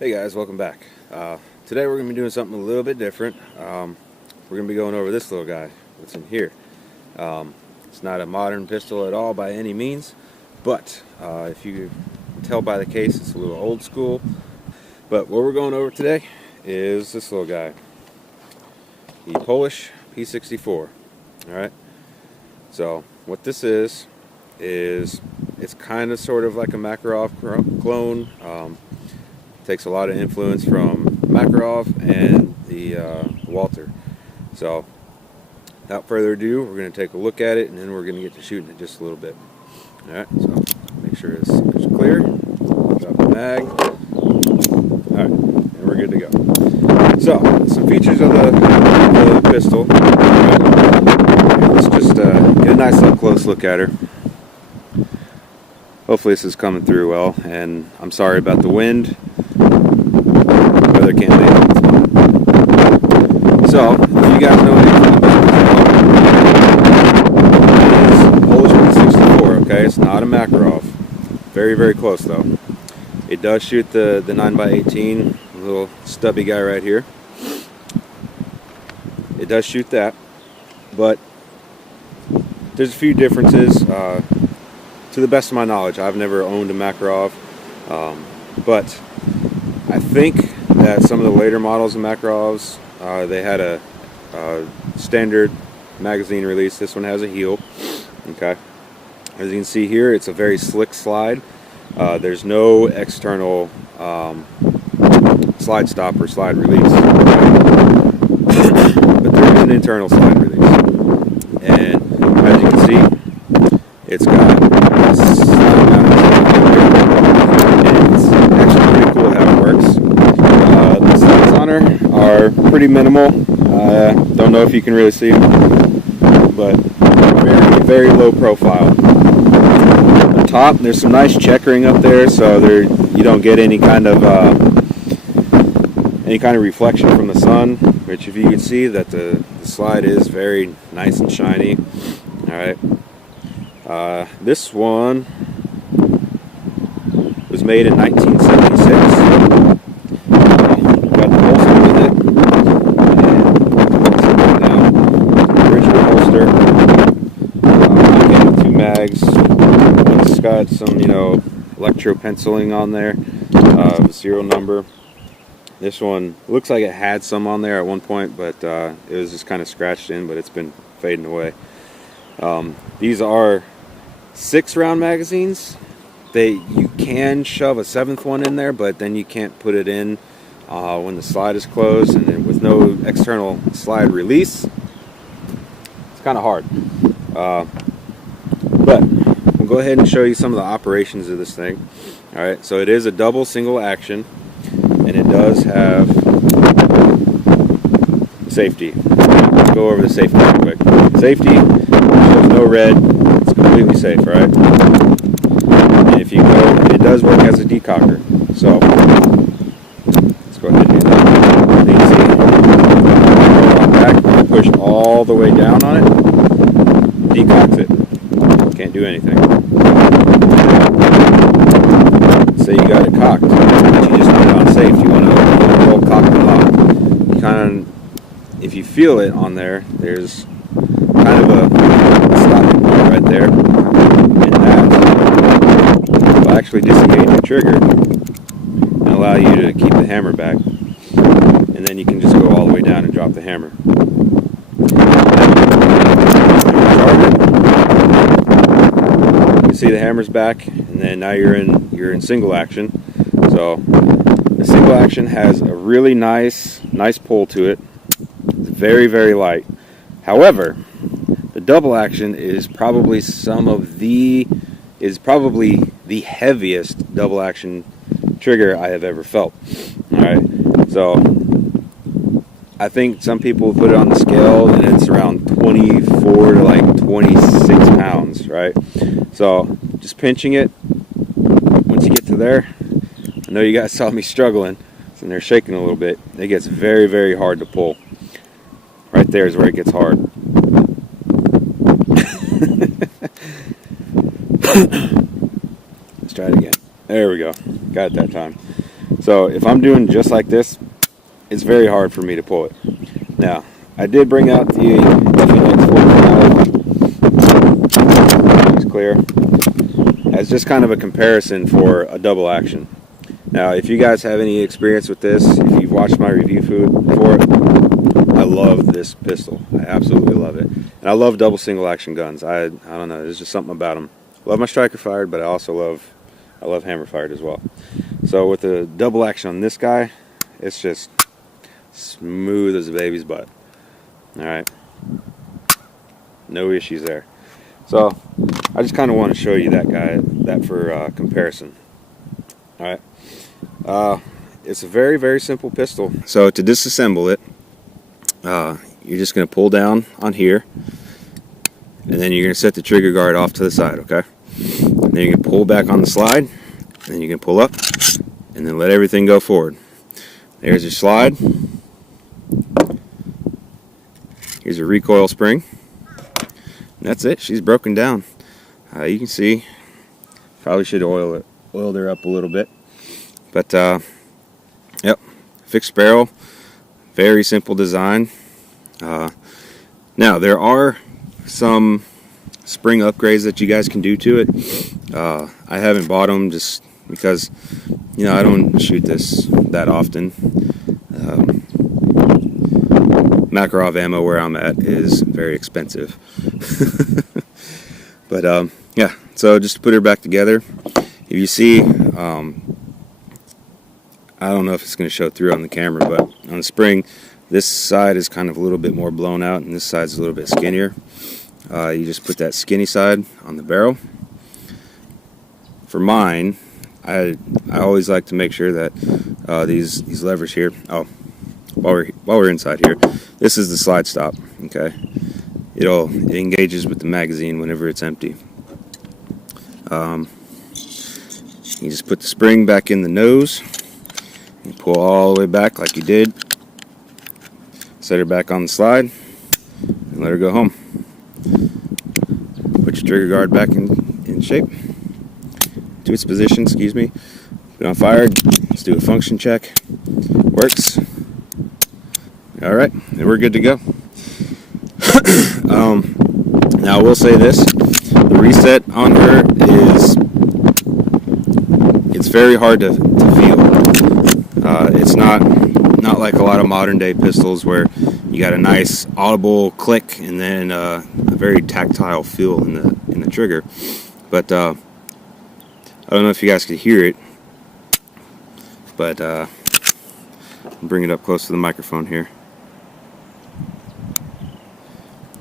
Hey guys, welcome back. Today we're going to be doing something a little bit different. We're going to be going over this little guy that's in here. It's not a modern pistol at all by any means, but if you can tell by the case, it's a little old school. But what we're going over today is this little guy, the Polish P64. Alright, so what this is it's kind of sort of like a Makarov clone. Takes a lot of influence from Makarov and the Walter. So without further ado, we're going to take a look at it and then we're going to get to shooting it just a little bit. Alright, so make sure it's clear. Drop the mag. Alright, and we're good to go. So, some features of the pistol. Let's just get a nice up close look at her. Hopefully this is coming through well, and I'm sorry about the wind. Weather can't leave it. So, if you guys know anything about this, it is Polish P64, okay? It's not a Makarov. Very, very close though. It does shoot the 9x18, little stubby guy right here. It does shoot that, but there's a few differences. To the best of my knowledge, I've never owned a Makarov, but I think that some of the later models of Makarovs, they had a standard magazine release. This one has a heel. Okay, as you can see here, it's a very slick slide. There's no external slide stop or slide release, but there is an internal slide release. And as you can see, it's got a slide amount of and it's actually pretty cool how it works. The sights on her are pretty minimal. Don't know if you can really see them, but very, very low profile. On the top, there's some nice checkering up there, so you don't get any kind of reflection from the sun. Which, if you can see, that the slide is very nice and shiny. All right. This one was made in 1976. Got the holster with it. And original holster. Again, 2 mags. It's got some, electro penciling on there. Serial number. This one looks like it had some on there at one point, but it was just kind of scratched in, but it's been fading away. These are 6-round magazines. You can shove a 7th one in there, but then you can't put it in when the slide is closed, and then with no external slide release, it's kind of hard. But we'll go ahead and show you some of the operations of this thing. All right, so it is a double single action, and it does have safety. Let's go over the safety real quick. Safety shows no red. It's completely safe, right? And if you go, it does work as a decocker. So let's go ahead and do that. You can see, back, push all the way down on it, decocks it. Can't do anything. Say you got it cocked, but you just want it on safe. You want to roll cocked and lock. You kind of, if you feel it on there, there's kind of a stopping point right there, and that will actually disengage the trigger and allow you to keep the hammer back, and then you can just go all the way down and drop the hammer. You see the hammer's back, and then now you're in single action. So the single action has a really nice pull to it. It's very, very light. However, the double action is probably the heaviest double action trigger I have ever felt. All right, so I think some people put it on the scale and it's around 24 to like 26 pounds, right? So just pinching it, once you get to there, I know you guys saw me struggling, and they're shaking a little bit. It gets very, very hard to pull. Right there is where it gets hard. Let's try it again. There we go. Got it that time. So if I'm doing just like this, it's very hard for me to pull it. Now, I did bring out the FNX 45. It's clear. As just kind of a comparison for a double action. Now, if you guys have any experience with this, if you've watched my review for it, I love this pistol. I absolutely love it. And I love double single action guns. I don't know, there's just something about them. Love my striker fired, but I also love hammer fired as well. So with the double action on this guy, it's just smooth as a baby's butt. Alright. No issues there. So I just kind of want to show you that for comparison. Alright. It's a very, very simple pistol. So to disassemble it, you're just going to pull down on here, and then you're going to set the trigger guard off to the side, okay? And then you can pull back on the slide, and then you can pull up, and then let everything go forward. There's your slide. Here's a recoil spring. And that's it. She's broken down. You can see, probably should oiled her up a little bit. But, yep, fixed barrel, very simple design. Now, there are some spring upgrades that you guys can do to it. I haven't bought them just because, you know, I don't shoot this that often. Makarov ammo where I'm at is very expensive. But, yeah, so just to put her back together, if you see, I don't know if it's going to show through on the camera, but on the spring, this side is kind of a little bit more blown out, and this side's a little bit skinnier. You just put that skinny side on the barrel. For mine, I always like to make sure that these levers here. Oh, while we're inside here, this is the slide stop. Okay, it engages with the magazine whenever it's empty. You just put the spring back in the nose. You pull all the way back like you did. Set her back on the slide and let her go home. Put your trigger guard back in shape, to its position, excuse me. Put it on fire. Let's do a function check. Works. Alright, and we're good to go. Now I will say this, the reset on her it's very hard to feel. It's not like a lot of modern day pistols where you got a nice audible click and then a very tactile feel in the trigger. But I don't know if you guys could hear it, but I'll bring it up close to the microphone here.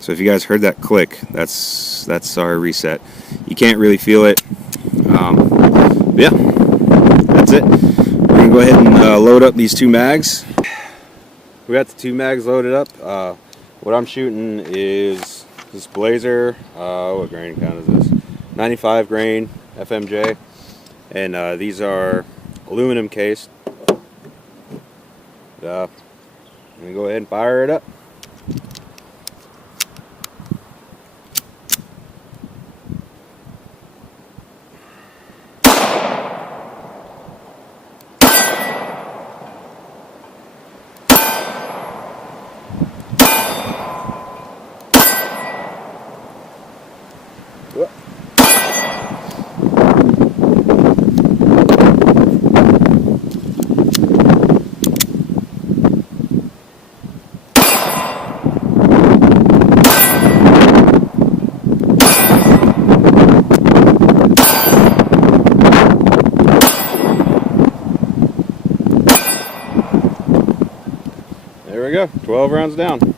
So if you guys heard that click, that's our reset. You can't really feel it. But yeah, that's it. We're gonna go ahead and load up these two mags. We got the two mags loaded up. What I'm shooting is this Blazer. What grain count is this? 95 grain FMJ, and these are aluminum cased. I'm gonna go ahead and fire it up. There we go, 12 rounds down.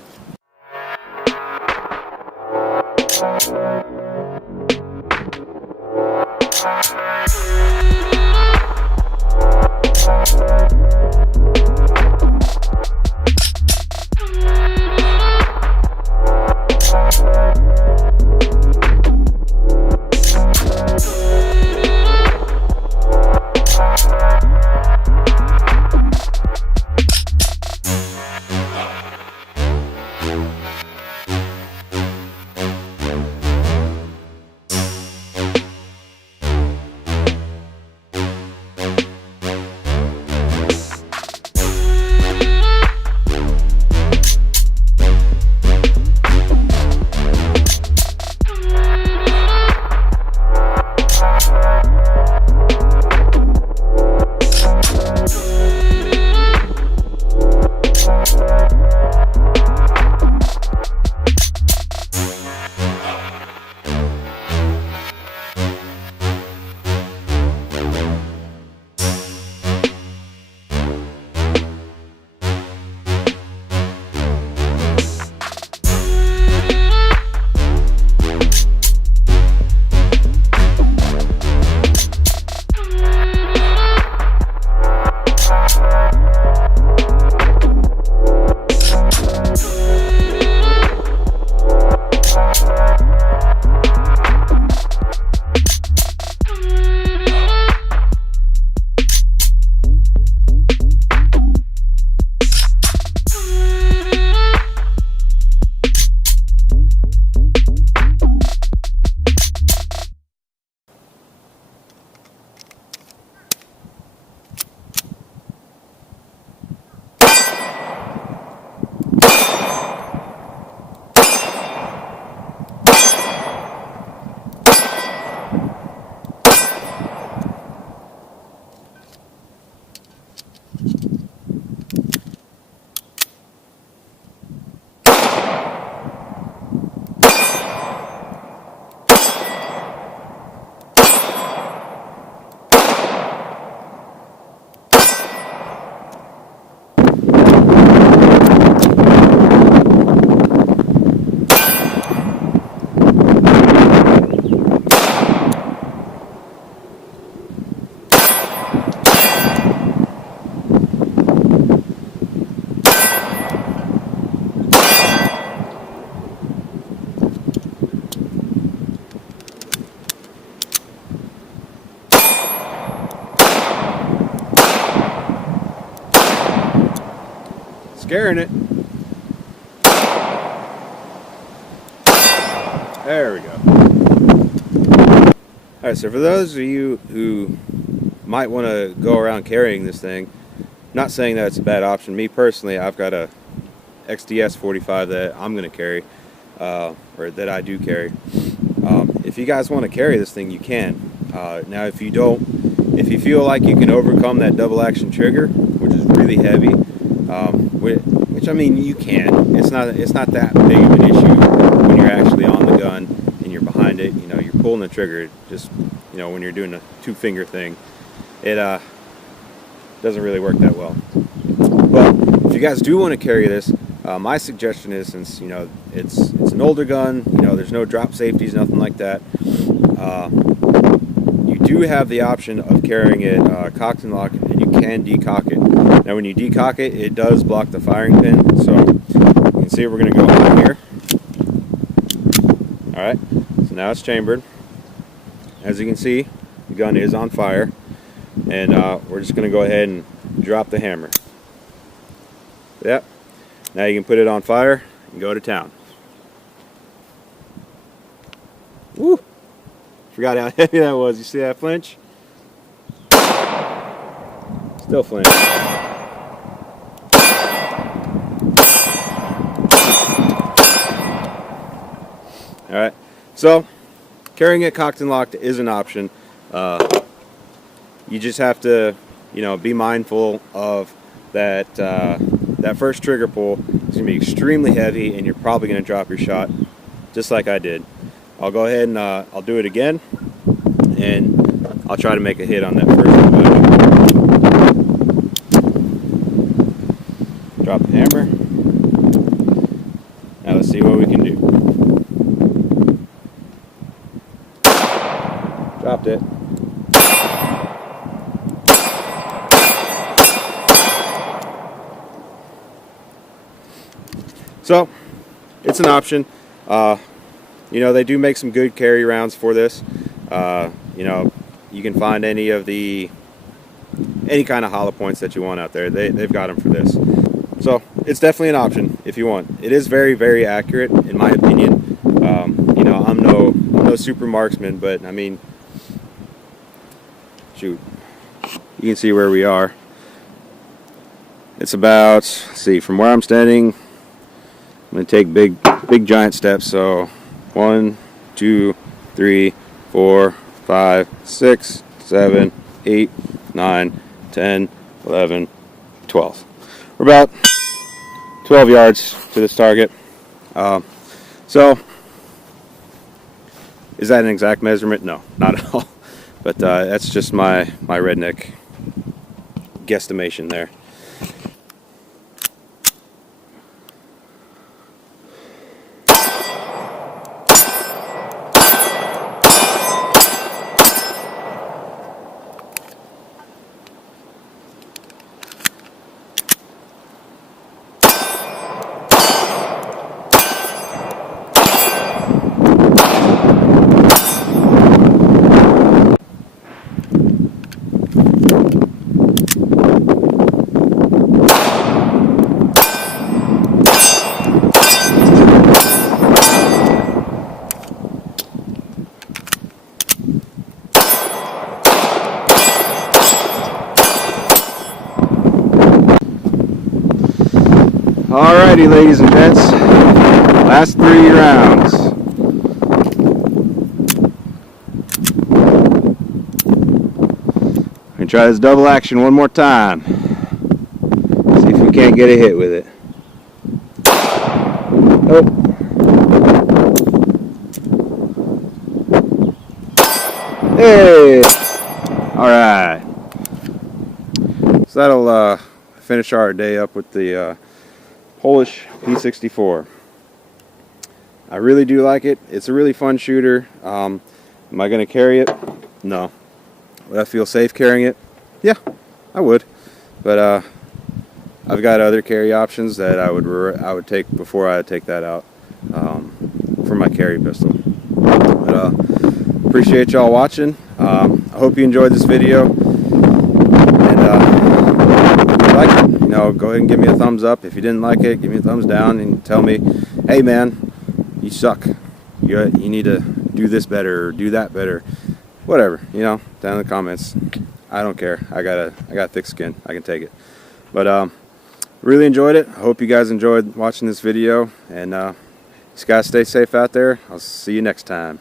scaring it. There we go. Alright, so for those of you who might want to go around carrying this thing, not saying that it's a bad option. Me personally, I've got a XDS 45 that I'm going to carry, or that I do carry. If you guys want to carry this thing, you can. Now, if you feel like you can overcome that double action trigger, which is really heavy, which I mean you can. It's not that big of an issue when you're actually on the gun and you're behind it. You know, you're pulling the trigger. Just, you know, when you're doing a 2-finger thing, it doesn't really work that well. But if you guys do want to carry this, my suggestion is, since, you know, it's an older gun, you know, there's no drop safeties, nothing like that. You do have the option of carrying it cocked and locked, and you can decock it. Now, when you decock it, it does block the firing pin. So you can see we're going to go on here. All right. So now it's chambered. As you can see, the gun is on fire, and we're just going to go ahead and drop the hammer. Yep. Now you can put it on fire and go to town. Woo! Forgot how heavy that was. You see that flinch? Still flinch. Alright, so carrying it cocked and locked is an option. You just have to, you know, be mindful of that. That first trigger pull is going to be extremely heavy, and you're probably going to drop your shot, just like I did. I'll go ahead and I'll do it again, and I'll try to make a hit on that first pull. Drop the hammer. Now let's see what we can do. Dropped it. So, it's an option. You know, they do make some good carry rounds for this. You know, you can find any kind of hollow points that you want out there. They've got them for this. So, it's definitely an option if you want. It is very, very accurate, in my opinion. You know, I'm no super marksman, but I mean, shoot, you can see where we are. It's about, let's see, from where I'm standing, I'm going to take big giant steps. So 1, 2, 3, 4, 5, 6, 7, 8, 9, 10, 11, 12. We're about 12 yards to this target. So is that an exact measurement? No, not at all. But that's just my redneck guesstimation there. Alrighty, ladies and gents, last 3 rounds. I'm gonna try this double action one more time. See if we can't get a hit with it. Oh. Hey! Alright. So that'll finish our day up with the Polish P64. I really do like it. It's a really fun shooter. Am I going to carry it? No. Would I feel safe carrying it? Yeah, I would. But I've got other carry options that I would take before I take that out for my carry pistol. But appreciate y'all watching. I hope you enjoyed this video. And if you like it, know, go ahead and give me a thumbs up. If you didn't like it, give me a thumbs down and tell me, hey man, you suck. You need to do this better or do that better. Whatever, you know, down in the comments. I don't care. I got thick skin. I can take it. But really enjoyed it. I hope you guys enjoyed watching this video, and just guys stay safe out there. I'll see you next time.